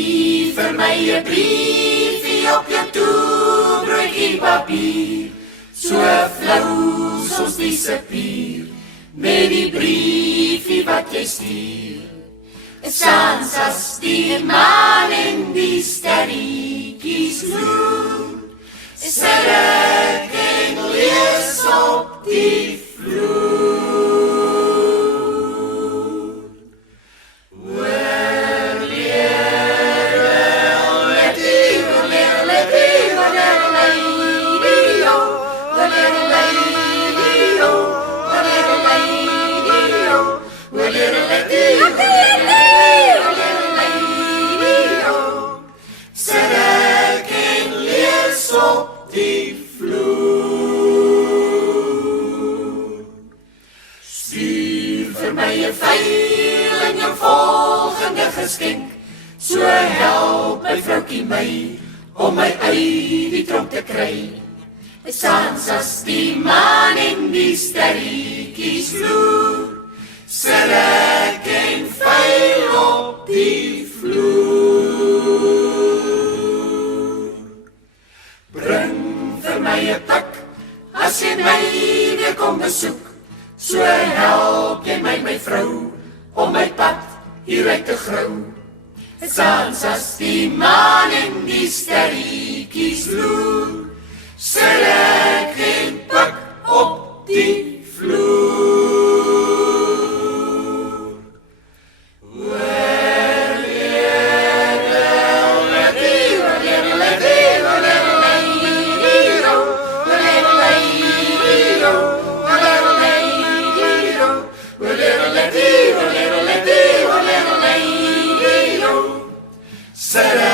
Skryf vir my 'n briefie op jou toebroodjie papier, so flou soos die sepier, met die briefie wat jy stuur. Saans die maan en die sterretjies loer, sit ek en lees op die vloer. Veil in jou volgende geskenk, so help my vroukie my, om my uit die tronk te kry. Saans as die maan en die sterretjies loer, sit ek en veil op die vloer. Bring vir my 'n pak, as jy my weer kom besoek, so help jy my vrou, om my pad hieruit te grou. Saans as die maan en die sterretjies loer, sit ek en pik op die vloer. Set